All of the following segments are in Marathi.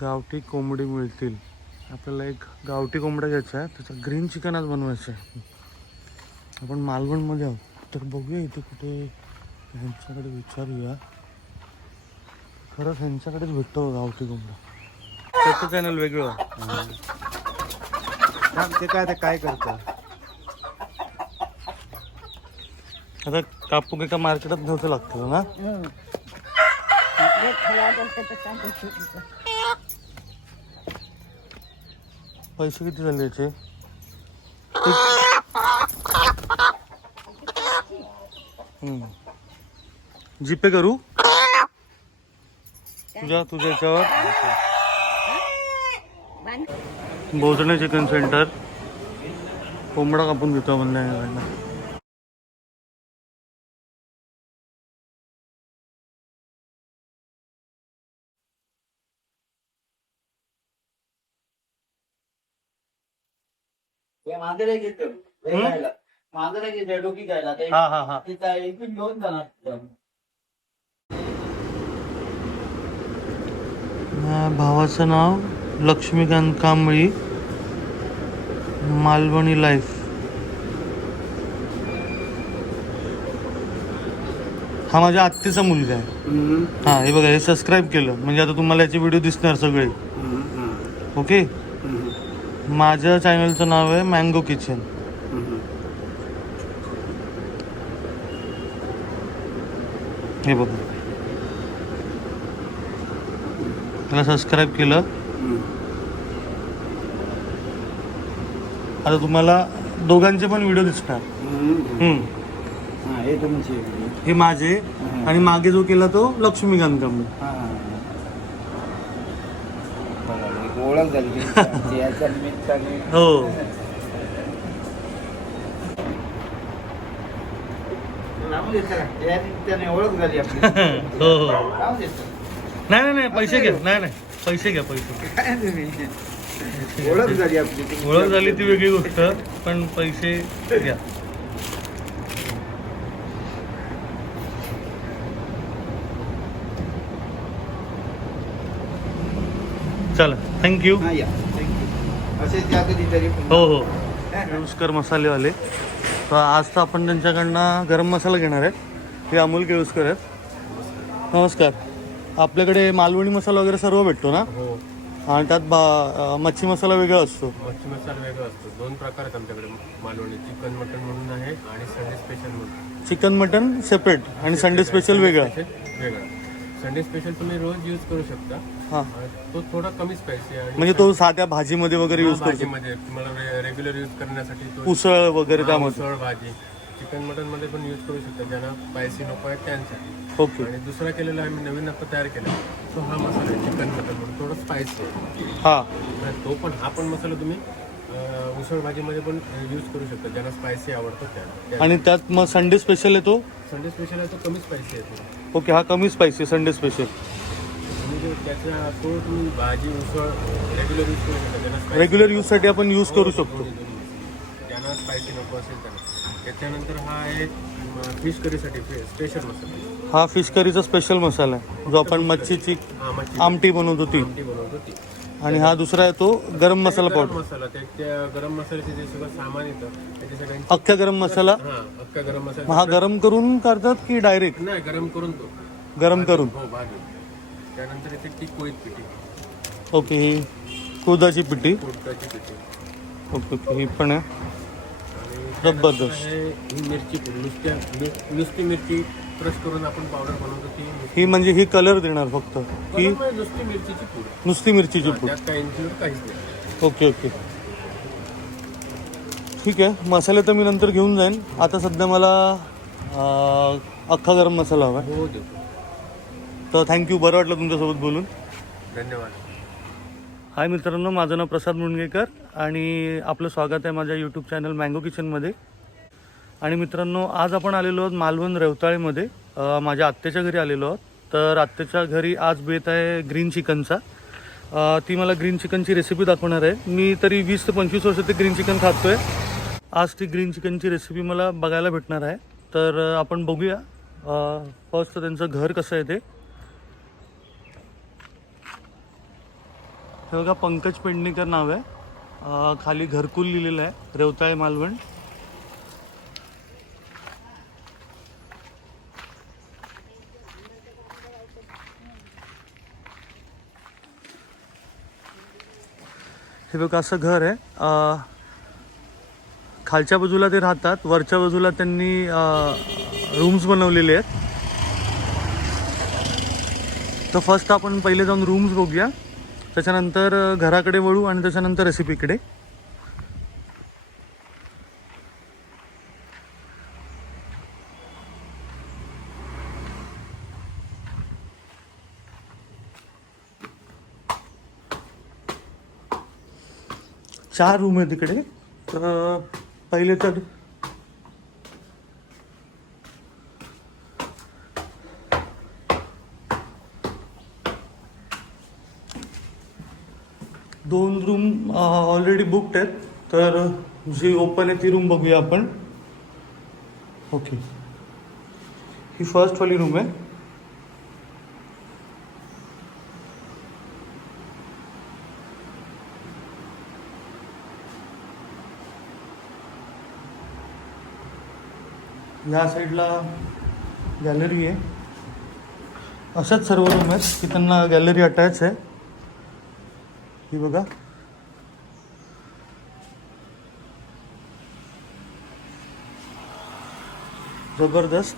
गावठी कोंबडी मिळतील. आपल्याला एक गावठी कोंबडा घ्यायचा आहे, त्याचा ग्रीन चिकन आज बनवायचं आहे. आपण मालवणमध्ये आहोत, तर बघूया इथे कुठे ह्यांच्याकडे विचारूया. खरंच ह्यांच्याकडेच भेटतो गावठी कोंबडा. त्याचं चॅनल वेगळं. ते काय करतं आता कापूक एका मार्केटात नव्हतं लागतं ना. पैसे किती झाले याचे? जीपे करू तुझ्या याच्यावर. Bhojane chicken centre. कोंबडा कापून घेतो आपण. भावाचं नाव लक्ष्मीकांत कांबळी, मालवणी लाईफ. हा माझ्या आत्तीचा मुलगा आहे. हा हे बघा, हे सबस्क्राईब केलं म्हणजे आता तुम्हाला याचे व्हिडिओ दिसणार सगळे. ओके. माझ्या चॅनलचं नाव आहे मँगो किचन. हे बघा, त्याला सबस्क्राईब केलं. आता तुम्हाला दोघांचे पण व्हिडिओ दिसणार. हे माझे आणि मागे जो केला तो लक्ष्मीकांत कांबळे. ओळख झाली हो. ओळख झाली आपली. हो हो. नाही पैसे घ्या. नाही पैसे घ्या. पैसे ओळख झाली आपली. ओळख झाली ती वेगळी गोष्ट, पण पैसे घ्या. चला, थँक्यू. हो हो. केळुसकर मसालेवाले. तर आज तर आपण त्यांच्याकडनं गरम मसाला घेणार आहेत. हे अमोल केळुसकर आहेत. नमस्कार. आपल्याकडे मालवणी मसाला वगैरे सर्व भेटतो ना? हो. आणि त्यात मच्छी मसाला वेगळा असतो. मच्छी मसाला वेगळा असतो. दोन प्रकार आहेत आमच्याकडे मालवणी. चिकन मटन म्हणून आहे आणि संडे स्पेशल म्हणून. चिकन मटन सेपरेट आणि संडे स्पेशल वेगळा. संडे स्पेशल तुम्ही रोज यूज करू शकता. हां, तो थोडा कमी स्पायसी आहे. म्हणजे तो साध्या भाजीमध्ये वगैरे यूज करतो. भाजीमध्ये तुम्हाला रेग्युलर यूज करण्यासाठी तो उसळ वगैरे त्यामध्ये. उसळ भाजी चिकन मटन मध्ये पण यूज करू शकता. ज्यांना स्पायसी नको आहे त्यांसाठी. ओके. आणि दुसरा केलेला आम्ही नवीन आता तयार केला तो हा मसाला आहे चिकन मटन म्हणून. थोडं स्पायसी आहे. हां, तो पण हा पण मसाला तुम्ही उसळ भाजीमध्ये पण यूज करू शकता. ज्यांना स्पायसी आवडतो त्या. आणि त्यात मग संडे स्पेशल येतो. संडे स्पेशल आहे तो कमी स्पायसी आहे. ओके, हा कमी स्पायसी संडे स्पेशल. म्हणजे त्याच्या तो तुम्ही भाजी उसळ रेग्युलर यूज करू शकता. ज्यांना रेग्युलर यूजसाठी आपण यूज करू शकतो. ज्यांना स्पायसी नको असेल त्यांना. त्याच्यानंतर हा आहे फिश करीसाठी स्पेशल मसाला. हा फिश करीचा स्पेशल मसाला आहे, जो आपण मच्छीची आमटी बनवतो ती. बनवतो ती. आणि हा दुसरा येतो गरम मसाला पावडर. मसाला त्या गरम मसाल्याचे जे सगळं सामान येतं त्याच्या सगळ्यांची अख्ख्या गरम मसाला. अख्खा गरम मसाला. मग हा गरम करून करतात की डायरेक्ट? नाही, गरम करून तो. गरम करून. हो, भाजून. त्यानंतर येते ती कोळीत पिठी. ओके, ही कुळथाची पिठी. कोळथाची पिठी. ओके ओके, ही पण आहे. आणि जबरदस्त. ही मिरची पूड नुसती मिरची क्रश करून आपण पावडर बनवतो ती. ही म्हणजे ही कलर देणार फक्त की नुसती मिरचीची पूड. नुसती मिरचीची पूड? त्यात काही इन्क्लूड काहीच नाही. ओके ओके, ठीक आहे. मसाले तर मी नंतर घेऊन जाईन. आता सध्या मला अख्खा गरम मसाला हवा आहे. हो, देतो. तर थँक्यू. बरं वाटलं तुमच्यासोबत बोलून. धन्यवाद. हाय मित्रांनो, माझं नाव प्रसाद मुणगेकर आणि आपलं स्वागत आहे माझ्या यूट्यूब चॅनल मँगो किचनमध्ये. आणि मित्रांनो, आज आपण आलेलो आहोत मालवण रेवताळेमध्ये. माझ्या आत्याच्या घरी आलेलो आहोत. तर आत्याच्या घरी आज बेत आहे ग्रीन चिकनचा. ती मला ग्रीन चिकनची रेसिपी दाखवणार आहे. मी तरी 20 ते 25 वर्ष ते ग्रीन चिकन खातो आहे. आज ती ग्रीन चिकनची रेसिपी मला बघायला भेटणार आहे. तर आपण बघूया. फर्स्ट त्यांचं घर कसं आहे ते. हे बघा पंकज पेडणेकर नाव आहे. खाली घरकुल लिहिलेलं आहे, रेवताळे मालवण. हे बघा असं घर आहे. खालच्या बाजूला ते राहतात, वरच्या बाजूला त्यांनी रूम्स बनवलेले आहेत. तर फर्स्ट आपण पहिले जाऊन रूम्स बघूया, त्याच्यानंतर घराकडे वळू आणि त्याच्यानंतर रेसिपीकडे. चार रूम आहे तिकडे. तर पहिले तर दोन रूम ऑलरेडी बुकड आहेत. तर जी ओपन आहे ती रूम बघूया आपण. ओके, ही फर्स्टवाली रूम आहे. या साईडला गॅलरी आहे. अशाच सर्व रूम आहेत की त्यांना गॅलरी अटॅच आहे. ही बघा, जबरदस्त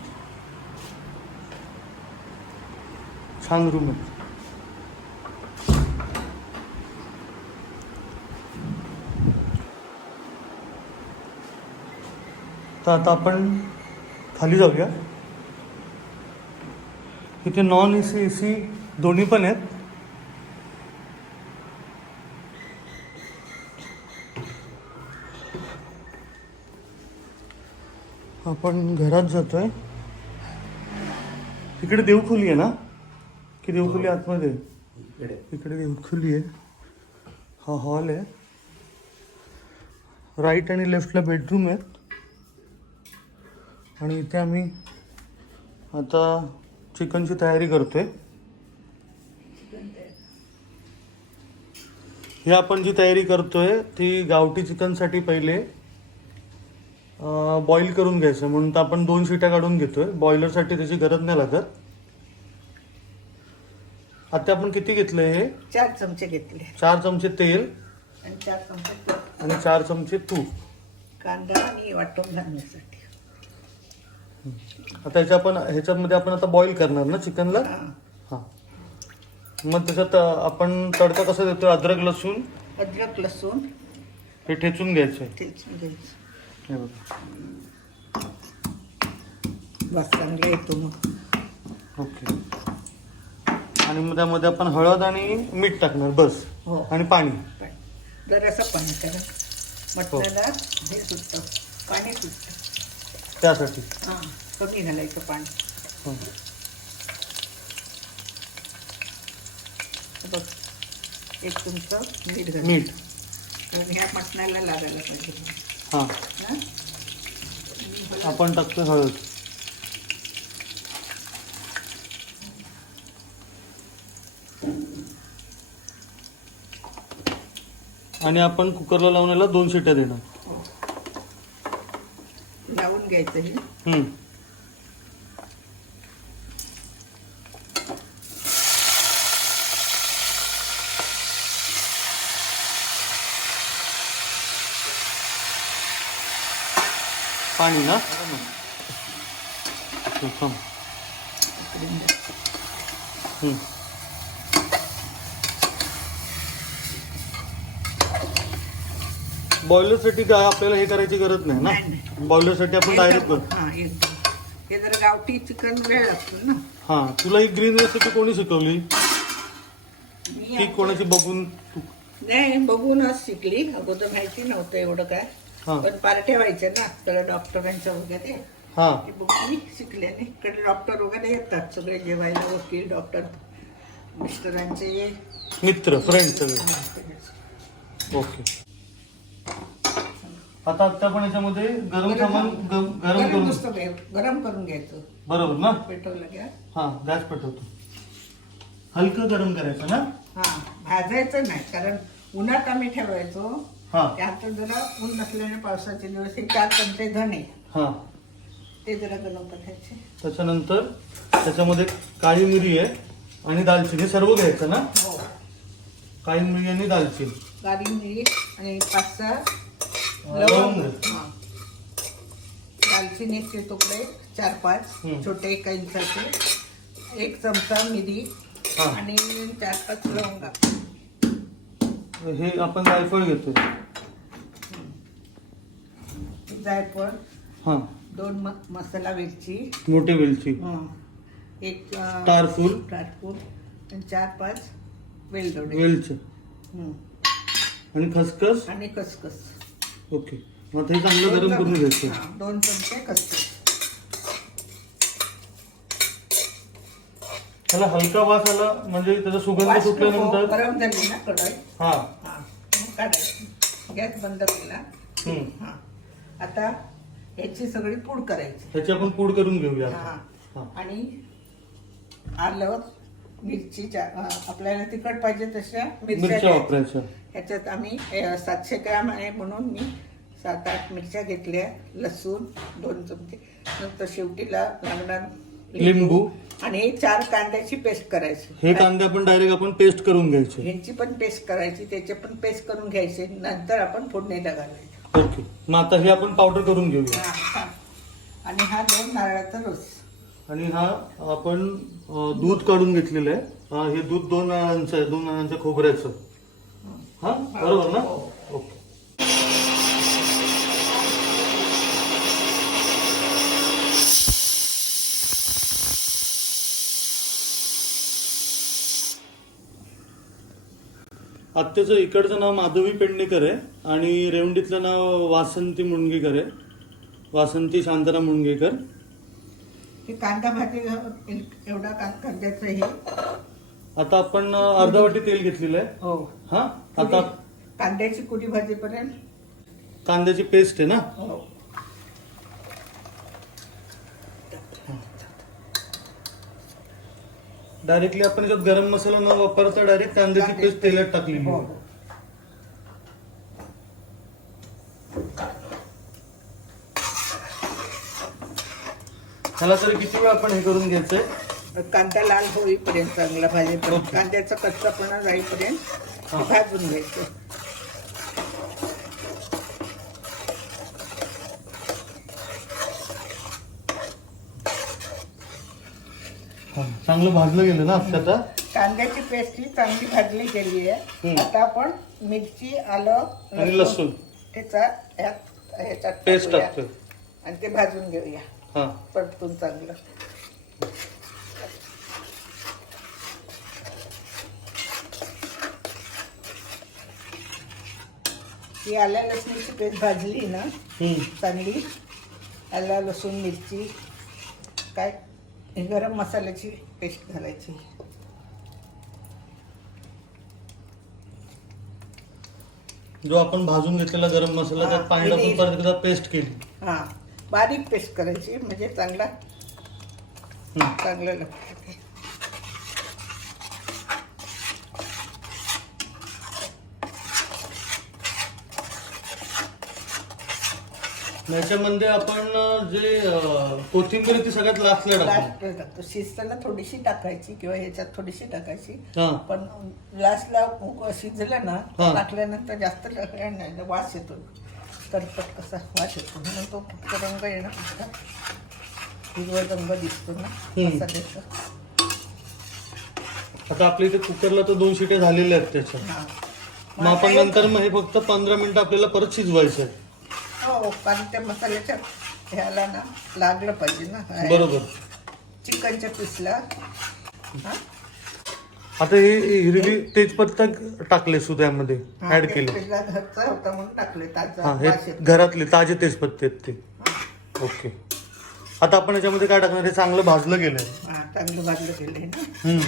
छान रूम आहे. तर आता आपण खाली जाऊया. इथे नॉन एसी एसी दोन्ही पण आहेत. आपण घरात जातोय. इकडे देवखोली आहे ना, की देवखोली आतमध्ये? इकडे देवखोली आहे. हा हॉल आहे. राईट आणि लेफ्टला बेडरूम आहेत. आणि इथे आम्ही आता चिकनची तयारी करतोय. ही आपण जी तयारी करतोय ती गावठी चिकनसाठी पहिले बॉईल करून घ्यायचं, म्हणून तर आपण 2 शिट्या काढून घेतोय. बॉयलरसाठी त्याची गरज नाही लागत. आता आपण किती घेतलंय हे? 4 चमचे घेतले. 4 चमचे तेल आणि 4 चमचे तूप, आणि 4 चमचे तूप. कांदा आणि वाटून घालण्यासाठी. आता ह्याच्यामध्ये आपण आता बॉईल करणार ना चिकनला. हां, मग त्याच्यात आपण तडका कसा देतो? अद्रक लसूण हे ठेचून घ्यायचं. ठेचून घ्यायचं. हे बघा. वास चांगला येतो मग. ओके. आणि मग त्यामध्ये आपण हळद आणि मीठ टाकणार बस. हो. आणि पाणी. जरासं पाणी करा. मटणाला हे सुटतं, पाणी सुटतं. त्यासाठी हां, कमी घालायचं पाणी. हो. बघ, 1 चमचा मीठ घाल. मीठ. कारण ह्या मटणाला लागायला पाहिजे. हां, हां, आपण टाकतो हळद. आणि आपण कुकरला लावून याला 2 शिट्या देणार. लावून घ्यायचं हे. पाणी ना. बॉयलरसाठी काय आपल्याला हे करायची गरज नाही ना. बॉयलरसाठी आपण डायरेक्ट करतो. हां, एकदम. हे जर गावठी चिकन वेळ लागतो ना. हां, तुला ही ग्रीन रेसिपी कोणी शिकवली? मी ती कोणाची बघून? नाही, बघूनच शिकली. अगोदर माहिती नव्हतं एवढं काय. हां पण पार्ट्या व्हायच्या ना त्याला डॉक्टरांच्या वगैरे. हां ते बघून मी शिकले. नाही इकडे डॉक्टर वगैरे येतात सगळे जेवायला, वकील, डॉक्टर, मिस्टरांचे मित्र, फ्रेंड सगळे. ओके. आता आपण याच्यामध्ये गरम सामान गरम करून नुसतं गरम करून घ्यायचं. बरोबर ना. पेटवलं गॅस. हां, गॅस पेटवतो. हलकं गरम करायचं ना. हां, भाजायचं नाही, कारण उन्हात आम्ही ठेवायचो. हा ते आता जरा ऊन नसल्याने पावसाचे दिवस हे 4 चमचे धणे हा. ते जरा गरम करायचे. त्याच्यानंतर त्याच्यामध्ये काळी मिरी आहे आणि दालचिनी, हे सर्व घ्यायचं ना. हो, काळी मिरी आणि दालचिनी, काळी मिरी आणि 5-6 लवंग. लवंग. हा. दालचिनीचे तुकडे 4-5 हम्म. छोटे 1 इंचाचे, 1 चमचा मिरी हा. आणि 4-5 लवंगा. हे आपण जायफळ घेतोय. जायफळ, हा. 2 मसाला वेलची, मोठी वेलची, 1 तारफूल, तारफूल आणि 4-5 वेलदोडे. वेलची हम्म. आणि खसखस. आणि खसखस. ओके. मग हे चांगलं गरम करून घ्यायचं. 2 चमचे खसखस. त्याला हलका वास आला म्हणजे त्याचा सुगंध वास सुटल्यानंतर. गरम झाली ना कढई. हा. हा, मग काढायची. गॅस बंद केला. हम्म. हा. आता याची सगळी पूड करायची. ह्याची आपण पूड करून घेऊया. हा. हा. आणि आलं, मिरची, आपल्याला तिखट पाहिजे तशा मिरच्या घ्यायच्या. वापरायच्या. ह्याच्यात आम्ही 700 ग्रॅम आहे म्हणून मी 7-8 मिरच्या घेतल्या. लसूण 2 चमचे, नंतर शेवटीला लागणार लिंबू आणि 4 कांद्याची पेस्ट करायची. हे कांदे आपण डायरेक्ट आपण पेस्ट करून घ्यायचे. ह्यांची पण पेस्ट करायची, त्याचे पण पेस्ट करून घ्यायचे. नंतर आपण फोडणीला घालायचं. ओके. मग आता हे आपण पावडर करून घेऊया. हा. आणि हा 2 नारळाचा रस. आणि हा आपण दूध काढून घेतलेलं आहे. हे दूध 2 नारळांचं आहे, 2 नारळांच्या खोबऱ्याचं. हा, बरोबर ना. हो. ओके. आत्याचं इकडचं नाव माधवी पेडणेकर आहे आणि रेवंडीतलं नाव वासंती मुणगेकर आहे. वासंती शांताराम मुणगेकर. हे कांदा भाजी एवढा कांद्याचं हे. आता आपण अर्धा वाटी तेल घेतलेलं आहे. हो. हा. आता कांद्याची कुडी भाजीपर्यंत. कांद्याची पेस्ट आहे ना. हो. डायरेक्टली आपण याच्यात गरम मसाला न वापरता डायरेक्ट कांद्याची पेस्ट तेलात टाकलेली हो. आहे. ह्याला तरी किती वेळ आपण हे करून घ्यायचंय. कांदा लाल होईपर्यंत चांगला भाजीपर्यंत, कांद्याचा कच्चापणा जाईपर्यंत हा. भाजून घ्यायचं. चांगलं भाजलं गेलं ना आता. कांद्याची पेस्ट ही चांगली भाजली गेली आहे. हम्म. आता आपण मिरची, आलं आणि लसूण त्याचा ह्याच्यात पेस्ट टाकूया. टाकतोय. आणि ते भाजून घेऊया हा. परतून चांगलं. ही आल्या लसणीची पेस्ट भाजली ना चांगली. आलं, लसूण, मिरची, काय हे गरम मसाल्याची पेस्ट घालायची. जो आपण भाजून घेतलेला गरम मसाला हा, त्यात पाणी टाकून आणि- परत एकदा पेस्ट केली. हा, बारीक पेस्ट करायची म्हणजे चांगला चांगलं लागतं ते. याच्यामध्ये आपण जे कोथिंबीर ती सगळ्यात लास्टला टाकू. लास्ट टाकतो. शिजताना थोडीशी टाकायची किंवा ह्याच्यात थोडीशी टाकायची. हा. पण लास्टला शिजलं ना हा. टाकल्यानंतर जास्त टाकलं नाही वास येतो, तरपट कसा वास येतो म्हणून तो फक्त रंग येणं फक्त हिरवा रंग दिसतो ना मसाल्याचा. आता आपल्या इथे कुकरला तर 2 शिट्या झालेल्या आहेत त्याच्या. हा. मग आपण नंतर मग हे फक्त 15 मिनिटं आपल्याला परत शिजवायचं आहे. हो, कारण त्या मसाल्याच्या ह्याला ना लागलं पाहिजे ना. बरोबर. चिकनच्या पीसला. आता हे हिरवी तेजपत्ता टाकले सुद्यामध्ये ऍड केले. घरचा होता म्हणून टाकले ताजा हा, वास हे येतो. घरातले ताजे तेजपत्ते आहेत ते. ओके. आता आपण याच्यामध्ये काय टाकणार, हे चांगलं भाजलं गेलंय. हा, चांगलं भाजलं गेलंय ना. हम्म.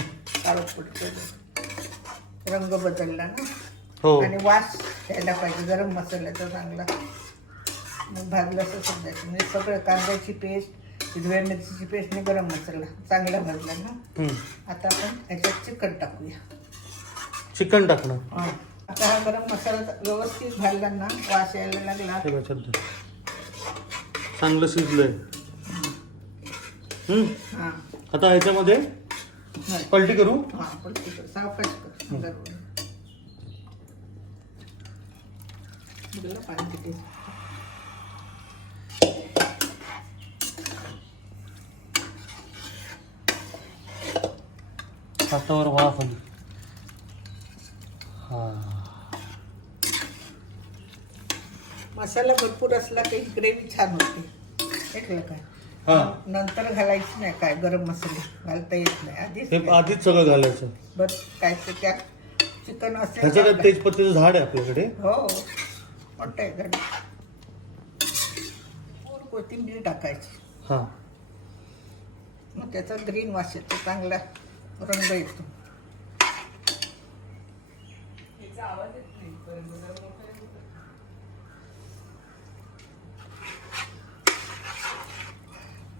काळं पडतं, रंग बदलला ना. हो. आणि वास यायला पाहिजे गरम मसाल्याचा चांगला. मग भाजलं असं समजायचं म्हणजे सगळं कांद्याची पेस्ट, हिरव्या मिरचीची पेस्ट आणि गरम मसाला चांगला भाजला ना. हम्म. आता आपण याच्यात चिकन टाकूया. चिकन टाकणार. हां. आता हा गरम मसाला व्यवस्थित भाजला ना, वास यायला लागला. हे बघ, चालतं. चांगलं शिजलंय. हां आता ह्याच्यामध्ये पलटी करू. हां पलटी कर, सावकाश कर. बरोबर. बघलं पाणी किती. हातावर वाफ आली. हा, मसाला भरपूर असला काही ग्रेव्ही छान होते. ऐकलं काय? हा. नंतर घालायची नाही काय, गरम मसाले घालता येत नाही आधीच. हे आधीच सगळं घालायचं. बरं काय ते त्यात चिकन असेल ह्याचं काय तर- तेजपत्त्याचं झाड आहे आपल्याकडे. हो मोठं आहे झाड. कोथिंबीर टाकायची, हा, मग त्याचा ग्रीन वास येतो, चांगला रंग येतो.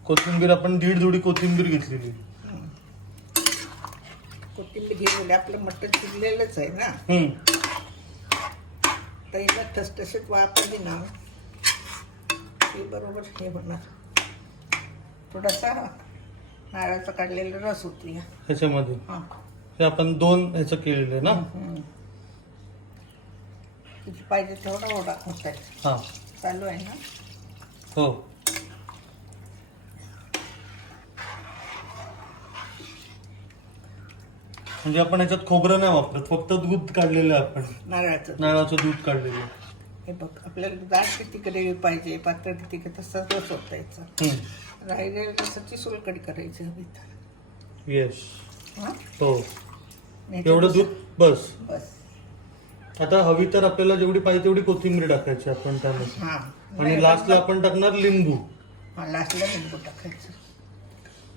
कोथिंबीर आपण 1.5 जोडी कोथिंबीर घेतलेली. कोथिंबीर घेऊन आपलं मटण शिजलेलंच आहे ना, तर याला ठसठशीत वापरली ना ते बरोबर हे होणार. थोडासा नारळाचा काढलेला रस होतो ह्याच्यामध्ये. हां. हे आपण 2 ह्याचं केलेलं आहे ना. किती पाहिजे तेवढा ओढा होता. हा, चालू आहे ना. हो. म्हणजे आपण ह्याच्यात खोबरं नाही वापरत, फक्त दूध काढलेलं आहे आपण. नारळाचं नारळाचं दूध काढलेलं आहे. हे बघ, आपल्याला दाट किती ग्रेव्ही पाहिजे, पातळ किती का तसा रस होता याचा. राहिलेल्या रसाची सोलकढी करायची हवी तर. येस. हां हो, नाही एवढं तर दूध बस. बस. आता हवी तर आपल्याला जेवढी पाहिजे तेवढी कोथिंबीर टाकायची आपण त्यामध्ये. हां आणि लास्टला आपण टाकणार लिंबू. हां लास्टला लिंबू टाकायचं,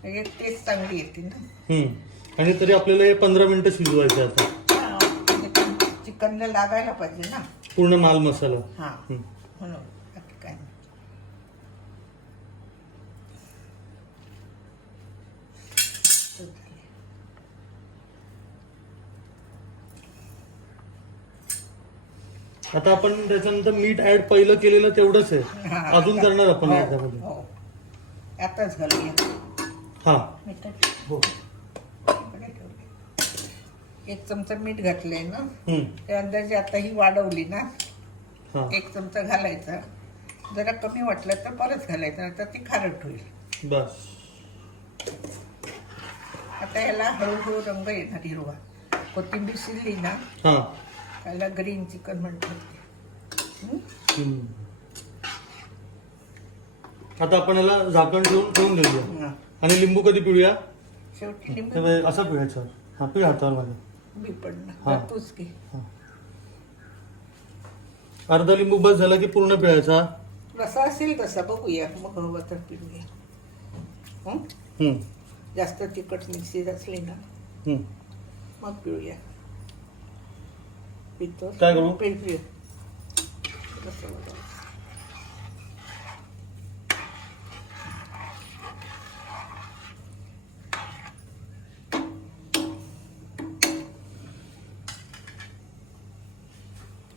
म्हणजे टेस्ट चांगली येते ना. आणि तरी आपल्याला हे 15 मिनिटं शिजवायचे आता. हां, म्हणजे चिकनला लागायला पाहिजे ना पूर्ण माल मसाला. हां म्हणून बाकी काय नाही. आता आपण त्याच्यानंतर मीठ ऍड पहिलं केलेलं तेवढंच आहे, हां, अजून आता- करणार आपण हो, याच्यामध्ये. हो. आताच घालूया. हा, मीठ हो. एक चमचा मीठ घातलंय ना, हम्म. त्या अंदाजे आता ही वाढवली ना, हा, 1 चमचा घालायचा. जरा कमी वाटलं तर परत घालायचं, आता ती खारट होईल. बस. आता याला हळूहळू रंग येणार हिरवा. कोथिंबीर शिजली ना, हा. त्याला ग्रीन चिकन म्हणतात. हम्म. आता आपण याला झाकण ठेवून घेऊया. हां. आणि लिंबू कधी पिळूया? शेवटी हे लिंबू बघ, असं पिळायचं. हा, पिळ हातावर माझ्या. बी पडणार. हां. तूच की अर्धा लिंबू बस झाला की पूर्ण पिळायचा. जसा असेल तसा बघूया, मग हवं तर पिळूया. हं? हम्म. जास्त तिखट मिक्सी असली ना हम्म. मग पिळूया. पितो काय करू? पिळूया. कसं बघा.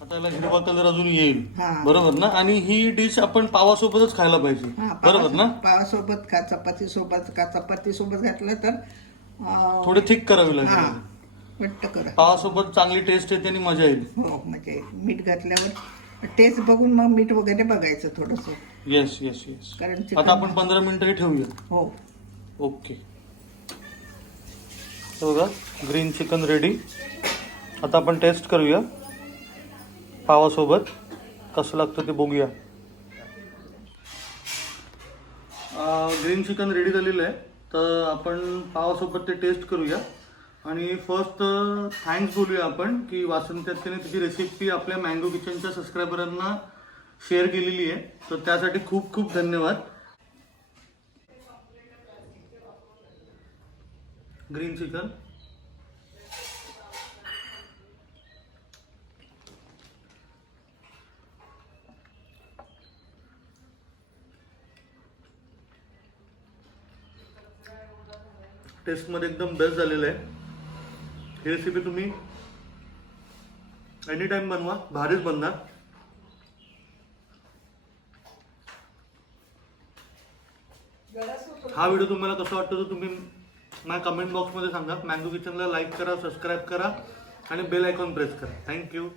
आता याला हिरवा कलर अजून येईल. हां. बरोबर ना. आणि ही डिश आपण पावासोबतच खायला पाहिजे. हां, बरोबर ना. पावासोबत का चपाती सोबत घातलं तर थोडे थिक करावे हां लागेल. घट्ट करा. पावासोबत चांगली टेस्ट येते आणि मजा येईल. हो, म्हणजे मीठ घातल्यावर टेस्ट बघून मग मीठ वगैरे बघायचं थोडंसं. Yes yes yes. कारण आता चिकन आपण 15 मिनिटं हे ठेवूया. हो. ओके. हे बघा, ग्रीन चिकन रेडी. आता आपण टेस्ट करूया पावासोबत कसं लागतं ते बघूया. ग्रीन चिकन रेडी झालेलं आहे, तर आपण पावासोबत ते टेस्ट करूया. आणि फर्स्ट थँक्स बोलूया आपण की वासंती अक्केने तिची रेसिपी आपल्या मँगो किचनच्या सबस्क्रायबरांना शेअर केलेली आहे, तर त्यासाठी खूप खूप धन्यवाद. ग्रीन चिकन टेस्टमध्ये एकदम बेस्ट झालेलं आहे. ही रेसिपी तुम्ही एनी टाइम बनवा, भारीच बनणार. हा व्हिडिओ तुम्हाला कसा वाटतो तो तुम्ही माझ्या कमेंट बॉक्समध्ये सांगा. मँगो किचनला लाईक करा, सबस्क्राईब करा आणि बेल आयकॉन प्रेस करा. थँक्यू.